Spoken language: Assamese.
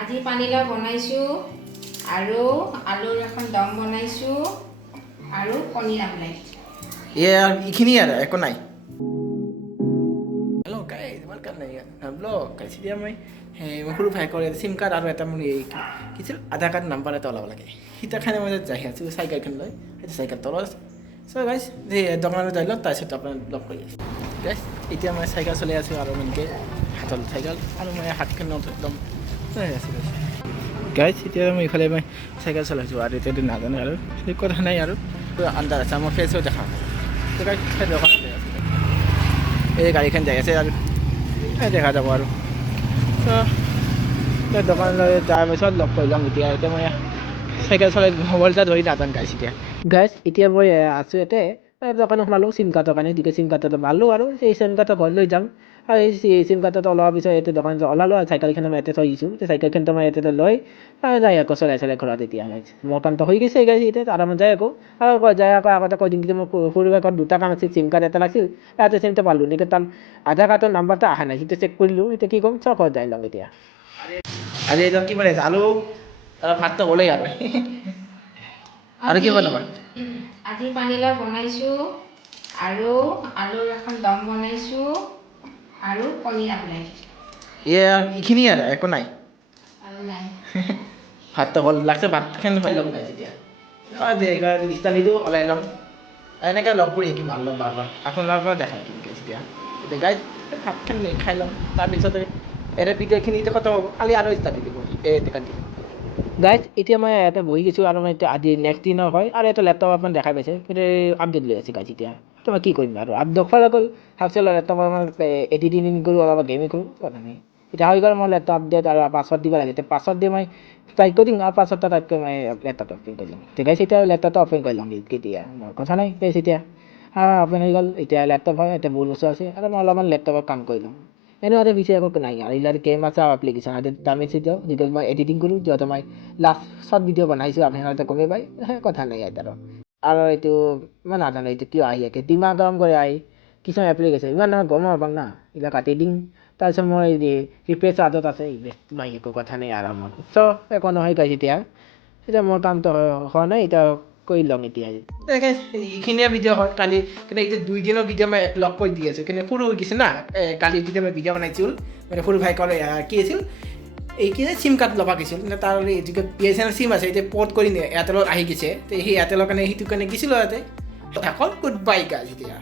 আজি পানীলাও বনাইছোঁ আৰু আলুৰ এখন দম বনাইছোঁ আৰু কণী আমলেট। এইখিনি আৰু একো নাই। Hello' guys welcome blog guys এতিয়া মই সৰু ভাই কৰে চিম কাৰ্ড আৰু এটা মোৰ কি আছিল আধাৰ কাৰ্ড নাম্বাৰ এটা ওলাব লাগে সিটাখানে মই যাই আছোঁ চাইকেলখন লৈ সেইটো চাইকেল তলত আছে চ' গাইজ দোকানত যাই লওঁ তাৰপিছত আপোনাৰ ব্লগ কৰি আছোঁ গাইজ এতিয়া মই চাইকেল চলাই আছোঁ আৰু এনেকৈ হাতত চাইকেল আৰু মই হাতখন একদম আছোঁ গাইজ এতিয়া মই ইফালে মই চাইকেল চলাইছোঁ আৰু এতিয়াতো নাজানো আৰু সেই কথা নাই আৰু আণ্ডাৰ আছে মই ফেচো দেখাওঁ গাইজ সেই দোকানত যাই আছোঁ এই গাড়ীখন যাই আছে আৰু দেখা যাব আৰু দোকানলৈ যোৱাৰ পিছত লগ কৰি ল'ম এতিয়া মই চাইকেল চলাই মোবাইল এটা ধৰি নাজানো গাইজ এতিয়া মই আছোঁ ইয়াতে দোকানত সোমালোঁ চিম কাৰ্ডৰ কাৰণে গতিকে চিম কাৰ্ডটো মাৰিলোঁ আৰু এই চিম কাৰ্ডটো ঘৰত লৈ যাম আৰু এই চিম কাৰ্ডটো ওলোৱাৰ পিছত এইটো দোকান ওলালোঁ আৰু চাইকেলখন মই ইয়াতে থৈ দিছোঁ চাইকেলখনটো মই ইয়াতে লৈ যাই আকৌ চলাই ঘৰত এতিয়া মোৰ কামটো হৈ গৈছে গাইজ এতিয়া আৰামত যায় আকৌ যায় আকৌ আগতে কৈ দিম কিন্তু মোৰ সৰু ঘৰত দুটা কাম আছিল চিম কাৰ্ড এটা লাগিছিল ইয়াতে চিমটো পালোঁ নেকি তাৰ আধাৰ কাৰ্ডৰ নাম্বাৰটো অহা নাই সেইটো চেক কৰিলোঁ এতিয়া কি ক'ম চব ঘৰত যাই ল'ম এতিয়া আজি একদম কি বনাইছে আলু ভাতটো হ'লেই আৰু কি বনাবা আজি পানীলাও বনাইছোঁ আৰু আলুৰ এখন দম বনাইছোঁ আৰু কণী আমলেট। এইখিনি আৰু একো নাই আৰু নাই ভাতটো হ'ল লাগছে ভাতখন হৈ ল'ম গাইজ এতিয়া ৰিষ্টা নিদিওঁ ওলাই ল'ম এনেকৈ লগ কৰি শিকিম ভাল ল'ম বাৰ আপোনালোকৰ দেখাই দিম গাইজ এতিয়া গাইজ ভাতখন খাই ল'ম তাৰপিছতে এটা ভিডিঅ'খিনি খতম হ'ব খালি আৰু ষ্টাৰ্ট দিব গাইজ এতিয়া মই ইয়াতে বহি গৈছোঁ আৰু মই এতিয়া আজি নেক্সট দিনৰ হয় আৰু এটা লেপটপ আপোনাৰ দেখাই পাইছে কিন্তু আপডেট লৈ আছে গাইজ এতিয়া তো মই কি কৰিম আৰু দেখুৱাই গ'ল ভাবছোঁ লেপটপ এডিটিং কৰোঁ অলপ গেমিং কৰোঁ কথা নাই এতিয়া হৈ গ'ল মই লেপটপ আপডেট আৰু পাছৱৰ্ড দিব লাগে এতিয়া পাছৱৰ্ড দি মই টাইপ কৰি দিম আৰু পাছৱৰ্ডটো টাইপ কৰি মই লেপটপটো অপেন কৰি দিম ঠিক আছে এতিয়া লেপটপটো অপেন কৰি ল'ম কেতিয়া মোৰ কথা নাই গাইজ এতিয়া অপেন হৈ গ'ল এতিয়া লেপটপ হয় এতিয়া বহুত বস্তু আছে আৰু মই অলপমান লেপটপত কাম কৰি ল'ম এনেকুৱাতে বিচাৰ একো নাই আৰু এইবিলাক গেম আছে আৰু এপ্লিকেশ্যন আৰু দামী চিডিঅ' যিটো মই এডিটিং কৰোঁ যিহেতু মই লাষ্ট শ্বৰ্ট ভিডিঅ' বনাইছোঁ আপোনালোকে গমেই পায় কথা নাই ইয়াত আৰু এইটো মই নাজানো এইটো কিয় আহি থাকে ডিমা গৰম কৰি আহি কিছুমান এপ্লিকেশ্যন ইমান নহয় গৰম নাপাম না এইবিলাক কাটি দিম তাৰপিছত মই ৰিফ্ৰেছ আদত আছে মই একো কথা নাই আৰামত চ' একো নহয় গাইজ এতিয়া মোৰ কামটো হোৱা নাই এতিয়া কৰি ল'ম এতিয়া এইখিনিয়ে ভিডিঅ' হয় কালি কিন্তু এতিয়া 2 দিনৰ ভিডিঅ' মই লগ কৰি দি আছোঁ কিন্তু সৰু হৈ গৈছে না কালি যেতিয়া মই ভিডিঅ' বনাইছিলোঁ মানে সৰু ভাইকৰ কি আছিল এই কি চিম কাৰ্ড ল'ব গৈছিল কিন্তু তাৰ যিটো BSNL চিম আছে এতিয়া পৰ্ট কৰি এয়াৰটেলত আহি গৈছে তো সেই এয়াৰটেলৰ কাৰণে সেইটো কাৰণে গৈছিলোঁ ইয়াতে থাকক গুড বাই গাইজ এতিয়া